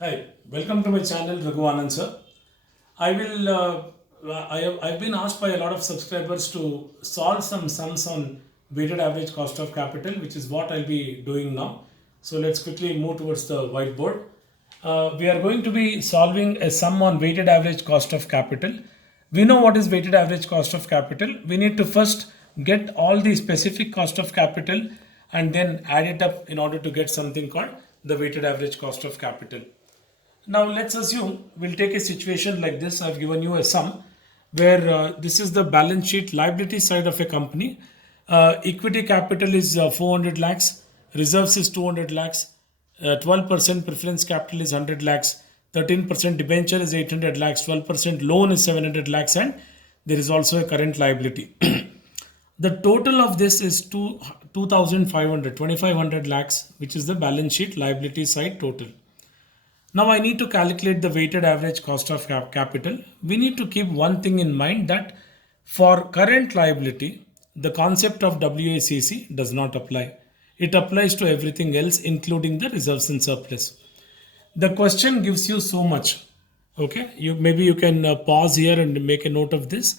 Hi, welcome to my channel raghuanandsir. I will. I've been asked by a lot of subscribers to solve some sums on weighted average cost of capital, which is what I'll be doing now. So let's quickly move towards the whiteboard. We are going to be solving a sum on weighted average cost of capital. We know what is weighted average cost of capital. We need to first get all the specific cost of capital and then add it up in order to get something called the weighted average cost of capital. Now let's assume we'll take a situation like this. I've given you a sum where this is the balance sheet liability side of a company. Equity capital is 400 lakhs, reserves is 200 lakhs, 12% preference capital is 100 lakhs, 13% debenture is 800 lakhs, 12% loan is 700 lakhs, and there is also a current liability. The total of this is 2,500 lakhs, which is the balance sheet liability side total. Now I need to calculate the weighted average cost of capital. We need to keep one thing in mind, that for current liability, the concept of WACC does not apply. It applies to everything else, including the reserves and surplus. The question gives you so much. Okay, you can pause here and make a note of this.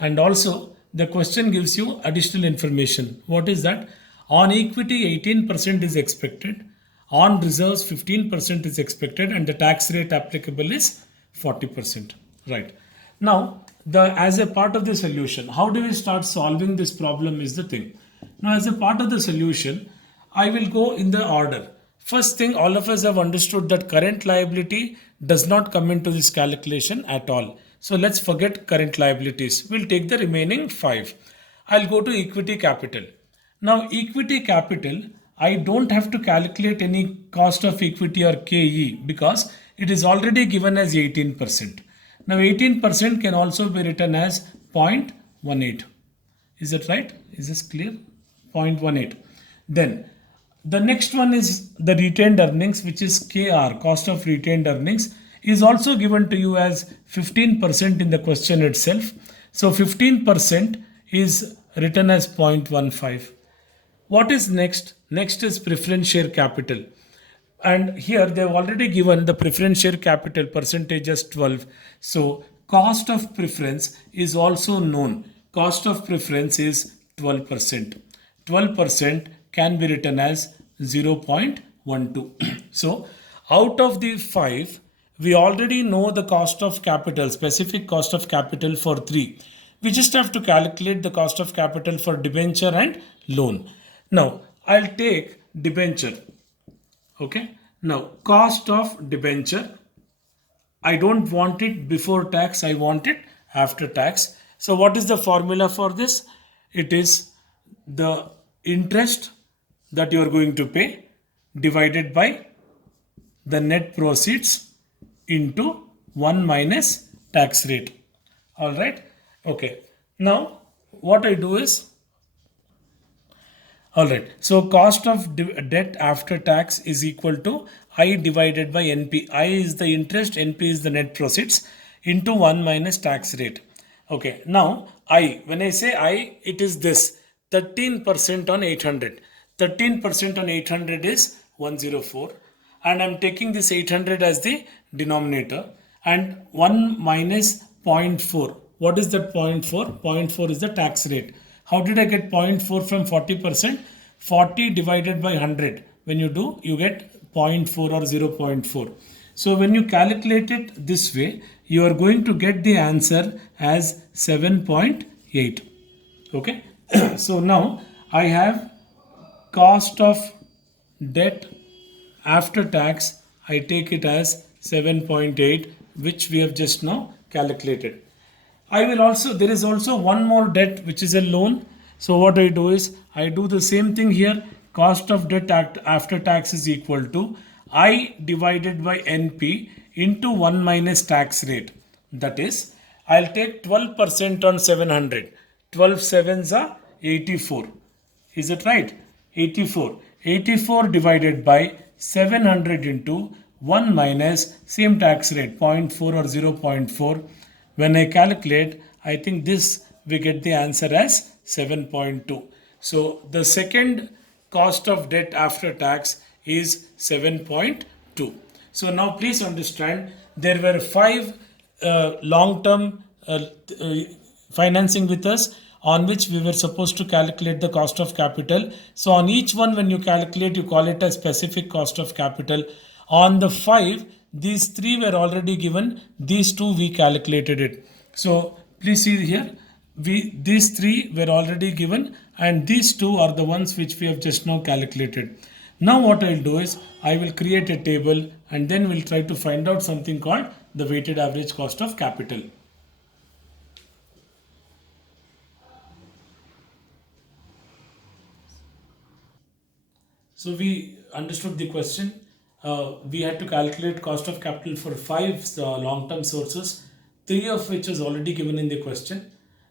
And also the question gives you additional information. What is that? On equity 18% is expected, on reserves 15% is expected, and the tax rate applicable is 40%. Right. Now, as a part of the solution, how do we start solving this problem is the thing. Now, as a part of the solution, I will go in the order. First thing, all of us have understood that current liability does not come into this calculation at all. So let's forget current liabilities. We'll take the remaining 5. I'll go to equity capital. Now, equity capital, I don't have to calculate any cost of equity or KE because it is already given as 18%. Now, 18% can also be written as 0.18. Is that right? Is this clear? 0.18. Then the next one is the retained earnings, which is KR, cost of retained earnings, is also given to you as 15% in the question itself. So 15% is written as 0.15. What is next? Next is preference share capital. And here they have already given the preference share capital percentage as 12. So cost of preference is also known. Cost of preference is 12%. 12% can be written as 0.12. So out of the 5, we already know the cost of capital, specific cost of capital for 3. We just have to calculate the cost of capital for debenture and loan. Now I'll take debenture. Okay. Now cost of debenture, I don't want it before tax, I want it after tax. So what is the formula for this? It is the interest that you are going to pay divided by the net proceeds into 1 minus tax rate. All right. Okay. Now what I do is, all right. So cost of debt after tax is equal to I divided by NP. I is the interest, NP is the net proceeds, into 1 minus tax rate. Okay. Now I, when I say I, it is this 13% on 800. 13% on 800 is 104. And I'm taking this 800 as the denominator, and 1 minus 0.4. What is that 0.4? 0.4 is the tax rate. How did I get 0.4 from 40%? 40 divided by 100. When you do, you get 0.4 or 0.4. So when you calculate it this way, you are going to get the answer as 7.8. Okay. So now I have cost of debt after tax. I take it as 7.8, which we have just now calculated. I will also, there is also one more debt, which is a loan. So what I do is, I do the same thing here. Cost of debt after tax is equal to I divided by NP into 1 minus tax rate. That is, I'll take 12% on 700. 12 sevens are 84. Is it right? 84. 84 divided by 700 into 1 minus same tax rate, 0.4 or 0.4. When I calculate, I think this we get the answer as 7.2. So the second cost of debt after tax is 7.2. So now please understand, there were five long-term financing with us on which we were supposed to calculate the cost of capital. So on each one, when you calculate, you call it a specific cost of capital. On the five, these three were already given, these two we calculated it. So please see here, these three were already given and these two are the ones which we have just now calculated. Now what I'll do is I will create a table and then we'll try to find out something called the weighted average cost of capital. So we understood the question. We had to calculate cost of capital for five long-term sources, three of which is already given in the question,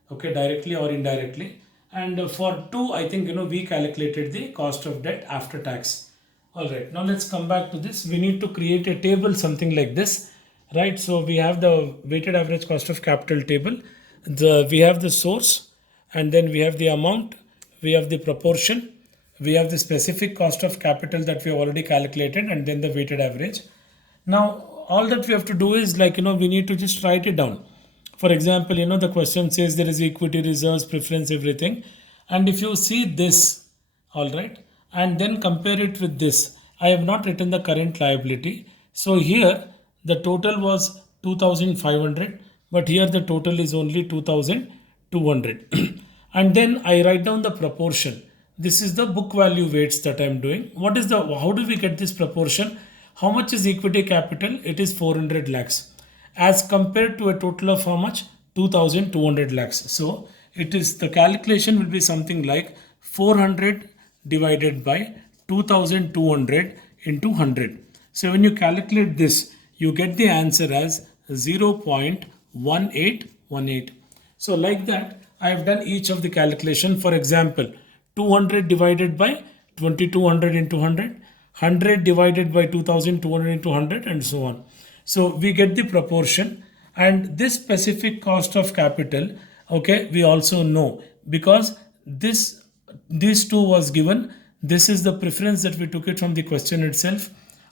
okay, directly or indirectly. And for two, I think, we calculated the cost of debt after tax. All right, now let's come back to this. We need to create a table, something like this, right? So we have the weighted average cost of capital table. We have the source, and then we have the amount, we have the proportion, we have the specific cost of capital that we have already calculated, and then the weighted average. Now, all that we have to do is we need to just write it down. For example, the question says there is equity, reserves, preference, everything. And if you see this, all right, and then compare it with this, I have not written the current liability. So here the total was 2,500, but here the total is only 2,200. And then I write down the proportion. This is the book value weights that I am doing. How do we get this proportion? How much is equity capital? It is 400 lakhs as compared to a total of how much? 2,200 lakhs. So it is, the calculation will be something like 400 divided by 2,200 into 100. So when you calculate this, you get the answer as 0.1818. So like that, I have done each of the calculation. For example, 200 divided by 2,200 into 100, 100 divided by 2,200 into 100, and so on. So we get the proportion, and this specific cost of capital, okay, we also know because these two was given. This is the preference that we took it from the question itself.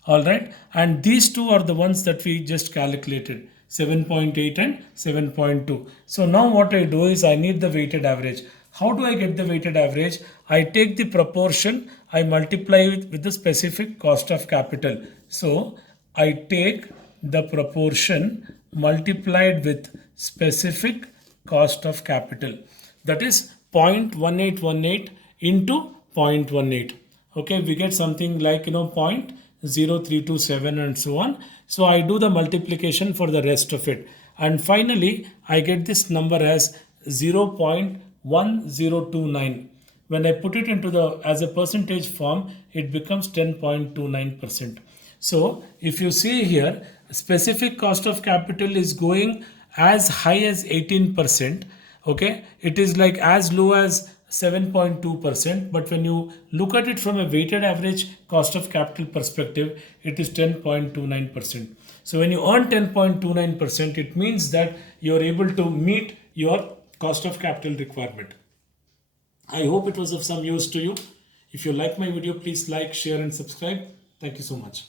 All right. And these two are the ones that we just calculated, 7.8 and 7.2. So now what I do is I need the weighted average. How do I get the weighted average? I take the proportion, I multiply it with the specific cost of capital. So I take the proportion multiplied with specific cost of capital. That is 0.1818 into 0.18. Okay, we get something like 0.0327 and so on. So I do the multiplication for the rest of it. And finally, I get this number as 0.1029. When I put it into as a percentage form, it becomes 10.29%. So if you see here, specific cost of capital is going as high as 18%. Okay, it is like as low as 7.2%. But when you look at it from a weighted average cost of capital perspective, it is 10.29%. So when you earn 10.29%, it means that you are able to meet your cost of capital requirement. I hope it was of some use to you. If you like my video, please like, share and subscribe. Thank you so much.